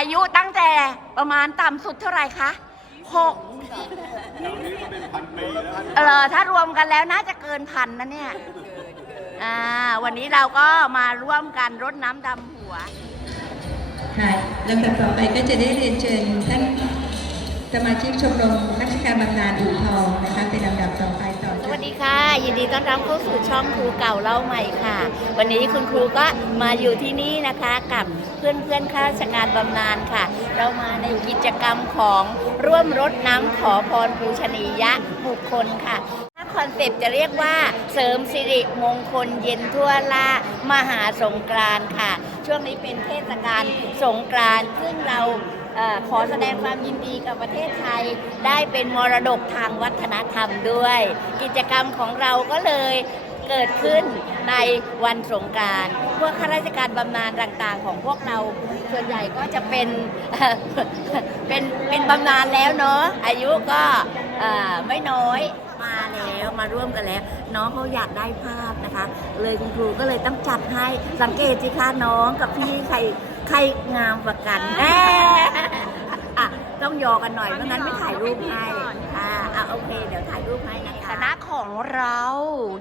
อายุตั้งแต่ประมาณต่ำสุดเท่าไหร่คะหกแถวนี้ก็เป็นพันปีแล้วเออถ้ารวมกันแล้วน่าจะเกินพันนะเนี่ยอ่าวันนี้เราก็มาร่วมกันรดน้ำดำหัว ค่ะลำดับต่อไปก็จะได้เรียนเชิญท่านสมาชิกชมรมนักวิชาการบำนาญอู่ทองนะคะเป็นลำดับต่อไปต่อ สวัสดีค่ะ ยินดีต้อนรับเข้าสู่ช่องครูเก่าเล่าใหม่ค่ะ วันนี้คุณครูก็มาอยู่ที่นี่นะคะกับเพื่อนเพื่อนๆข้าราชการบำนาญค่ะ เรามาในกิจกรรมของร่วมรดน้ำขอพรปูชนียะบุคคลค่ะคอนเซปต์จะเรียกว่าเสริมสิริมงคลเย็นทั่วล่ามหาสงกรานค่ะ ช่วงนี้เป็นเทศกาลสงกรานซึ่งเรา ขอแสดงความยินดีกับประเทศไทย ได้เป็นมรดกทางวัฒนธรรมด้วย กิจกรรมของเราก็เลยเกิดขึ้นในวันสงกรารพวกข้าราชการบำนาญต่างๆ ของพวกเราส่วนใหญ่ก็จะเป็นเป็นเป็นบำนาญแล้วเนาะอายุก็เอ่อไม่น้อยมาแล้วมาร่วมกันแล้ว น้องเขาอยากได้ภาพนะคะ เลยคุณครูก็เลยต้องจัดให้สังเกตสิคะน้องกับพี่ใครใครงามกว่ากันแน่อะ ต้องยอกันหน่อยไม่งั้นไม่ถ่ายรูปให้อ่าอะโอเค เดี๋ยวถ่ายรูปให้นะคะคณะของเรา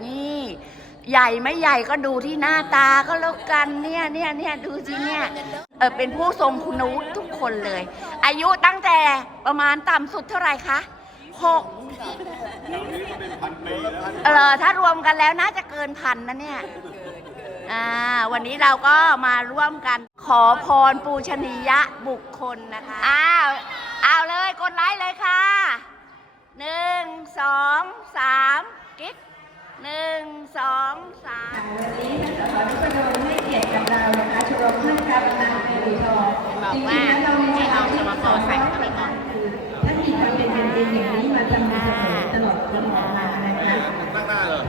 นี่ ใหญ่ไม่ใหญ่ก็ดูที่หน้าตาก็แล้วกันเนี่ยเนี่ยเนี่ยดูสิเนี่ยเออเป็นผู้ทรงคุณวุฒิทุกคนเลย อายุตั้งแต่ประมาณต่ำสุดเท่าไหร่คะหกแถวนี้ก็เป็นพันปีแล้วเออถ้ารวมกันแล้วน่าจะเกินพันนะเนี่ยอ่าวันนี้เราก็มาร่วมกันขอพรปูชนียะบุคคลนะคะอ้าวเอาเลยก ดไลค์เลยค่ะหนึ่งสองสามกิ๊กหนึ่งสองสามวันนี้ท่านสสนุชนนให้เกียรติกับเรานะคะชมรมนักวิชาการบำนาญอู่ทองบอกจริงๆว่าแล้วเรามีให้เอาสมกใส่เข้าไปก่อน ท่านมีความเป็นเป็นเป็นอย่างนี้มาตลอดตลอดตลอดมานะคะ ตั้งหน้าเลย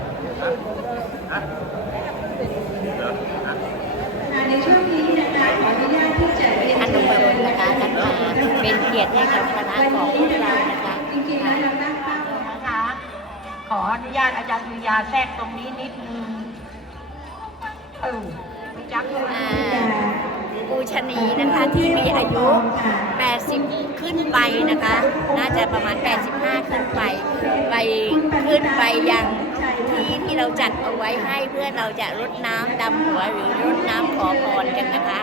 ในช่วงนี้นะคะขออนุญาตที่จะเรียน ท่าน เชิ น ญ พดลนะคะท่านมาเป็นเกียรติให้กับคณะของพวกเรานะคะ จริงๆแล้วเราตั้งเป้า นะคะขออนุญาตอาจารย์ยุยาแทรกตรงนี้นิดนึงเออไม่จักเลยอ่าปูชนีนะคะที่มีอายุ 80 ขึ้นไปนะคะ น่าจะประมาณ 85 ขึ้นไป ไปขึ้นไปยังที่ที่เราจัดเอาไว้ให้เพื่อเราจะรดน้ำดำหัวหรือรดน้ำขอพรกันนะคะ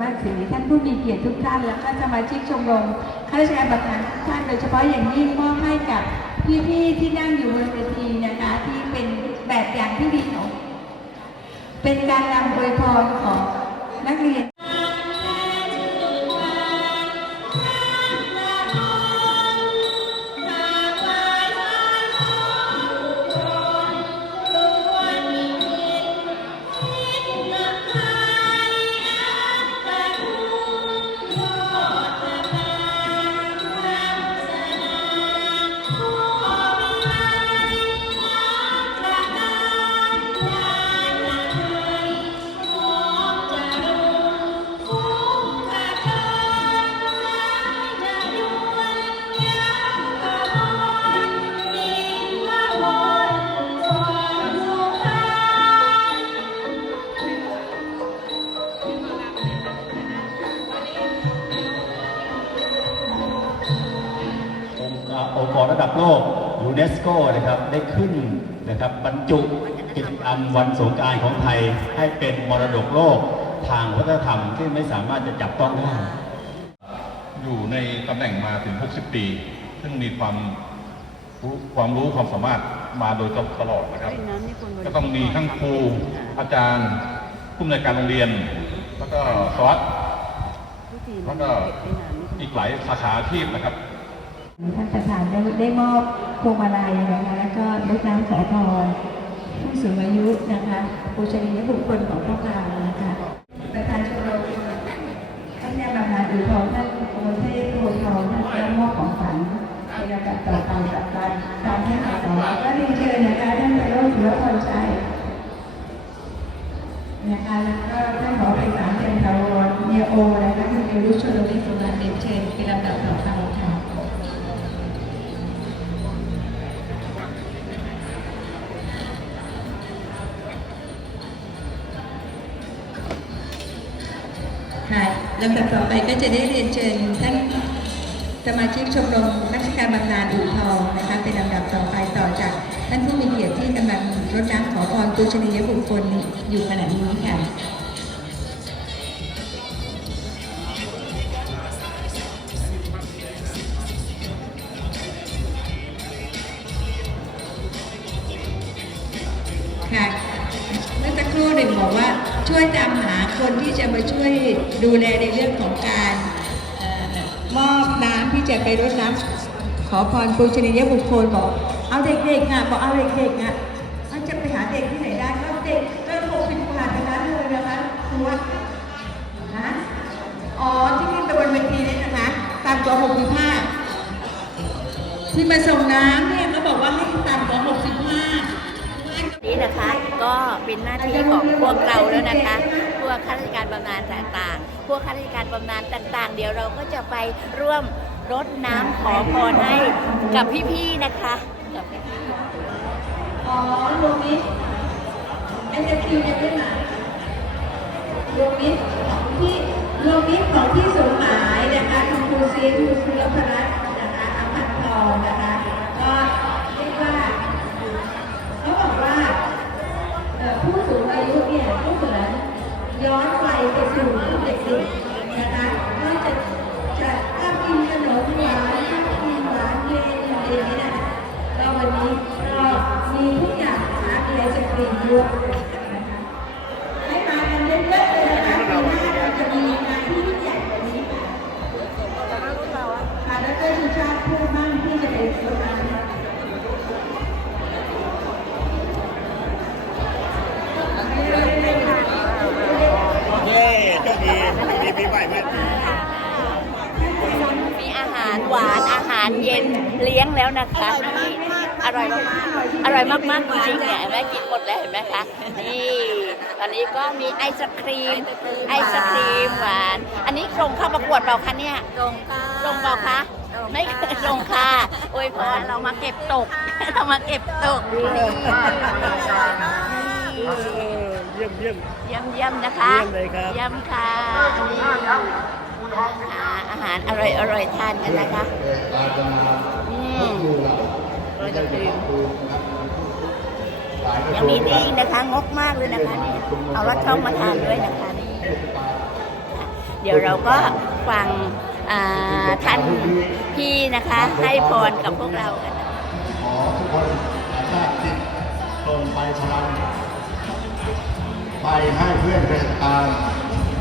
มากสีท่านผู้มีเกียรติทุกท่านแล้วก็สมาชิกชมรมข้าราชการบำนาญทุกท่านโดยเฉพาะอย่างยิ่งมอบให้กับ พี่ๆที่นั่งอยู่บนเวทีนะคะ ที่เป็นแบบอย่างที่ดีของเป็นการนำโวยพรของ สโกนะครับได้ขึ้นนะครับบรรจุกิจกรรมวันสงการของไทยให้เป็นมรดกโลกทางวัฒนธรรมที่ไม่สามารถจะจับต้องได้อยู่ในตำแหน่งมาถึง 60 ปี ซึ่งมีความรู้ความรู้ความสามารถมาโดยตลอดนะครับ ก็ต้องมีทั้งครูอาจารย์ผู้อำนวยการโรงเรียน แล้วก็สวัสดแล้วก็อีกหลายสาขาอาชีพนะครับ ท่านประธานได้ได้มอบพวงมาลัยนะคะแล้วก็รดน้ำขอพรผู้สูงอายุนะคะปูชนียบุคคลของพวกเรานะคะประธานชมรมท่านยาบำนาญอู่ทองท่านโอเทพโพทองท่านได้มอบของขวัญในระดับต่อไปกับการการให้อาสาก็เรียนเชิญนะคะท่านนายกสุรพลชัยนะคะแล้วก็ท่านหมอไพศาลเจนทาวรเนโอนะคะคุณเอรุชโลวิสุนันเรียนเชิญเป็น ลำดับต่อไปก็จะได้เรียนเชิญท่านสมาชิกชมรมราชการบำนาญอู่ทองนะคะเป็นลำดับต่อไปต่อจาก ท่านผู้มีเกียรติที่กำลังรดน้ำขอพรปูชนียบุคคลอยู่ขณะนี้ค่ะค่ะ ช่วยตามหาคนที่จะมาช่วยดูแลในเรื่องของการออมอบน้ำที่จะไปรดน้ำขอพรปูชนียบุคคลบอกเอาเด็กๆอะบอกเอาเด็กๆอะ เราแล้วนะคะ พวกข้าราชการบำนาญต่างๆ พวกข้าราชการบำนาญต่างๆ เดี๋ยวเราก็จะไปร่วมรดน้ำขอพรให้กับพี่ๆนะคะกับพี่อ๋อรวมมิตรไอ้จะคิวยังไม่มารวมมิตรของที่รวมมิตรของที่สมหมายนะคะคุณครูซีครูสุรพรัตน์นะคะอาภัททองนะคะ เนะคะนี่อร่อยมากๆอร่อยมากๆจริงๆเนี่ยเห็นไหมกินหมดแล้วเห็นไหมคะนี่ตอนนี้ก็มีไอศครีม ไอศครีมหวาน อันนี้ลงเข้าประกวดเปล่าคะเนี่ยลงค่ะลงเปล่าคะไม่เคยลงค่ะโอ้ยพอเรามาเก็บตก เรามาเก็บตกนี่เยี่ยมเยี่ยมเยี่ยมเยี่ยมนะคะ เยี่ยมเลยครับเยี่ยมค่ะนี่หาอาหารอร่อยอร่อยทานกันนะคะ อืมโรยตะครีมยังมีนี่อีกนะคะงกมากเลยนะคะนี่เอารสช่องมาทานด้วยนะคะนี่ค่ะเดี๋ยวเราก็ฟังอ่าท่านพี่นะคะให้พรกับพวกเรากันนะขอทุกคนชาติจิตตรงไปพลังไปให้เพื่อนเป็นตาม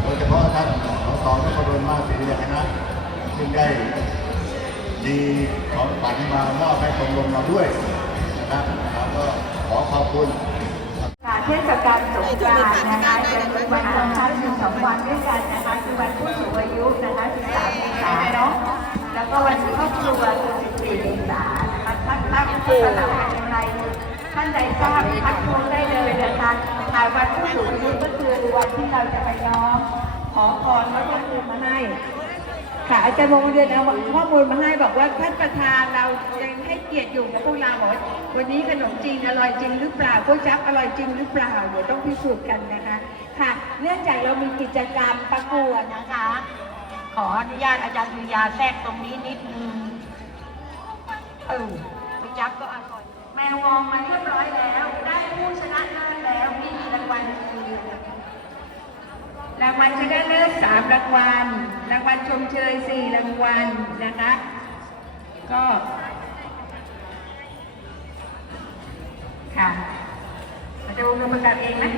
โดยเฉพาะท่านสสนครปฐมมาศรีคณะซึ่งได้ ดีของฝันมามอบให้ชมรมเราด้วยนะครับแล้วก็ขอขอบคุณค่ะเทศกาลสงกรานต์นะคะจะมีวันสำคัญอยู่สองวันด้วยกันนะคะคือวันผู้สูงอายุนะคะ13เมษายนเนาะแล้วก็วันครอบครัว14เมษายนนะคะท่านตั้งผู้สนับสนุนอะไรท่านใดทราบทักทวงได้เลยนะคะหากวันผู้สูงอายุก็คือวันที่เราจะไปย้อมขอพรแล้วก็คืนมาให้ ค่ะอาจารย์วงเดือนเอาข้อมูลมาให้บอกว่าท่านประธานเรายังให้เกียรติอยู่กับพวกเราบอกว่าวันนี้ขนมจีนอร่อยจริงหรือเปล่าก๋วยจั๊บอร่อยจริงหรือเปล่าเดี๋ยวต้องพิสูจน์กันนะคะค่ะ เนื่องจากเรามีกิจกรรมประกวดนะคะ ขออนุญาตอาจารย์สุริยาแทรกตรงนี้นิดนึงเออไปจับก็อร่อย แมวมองมาเรียบร้อยแล้ว ได้ผู้ชนะเลิศแล้วมีรางวัลคือรางวัล ชนะเลิศสามรางวัล รางวัลชมเชยสี่รางวัลนะคะ ก็ค่ะอาจารย์วงศ์ปรมการเองนะ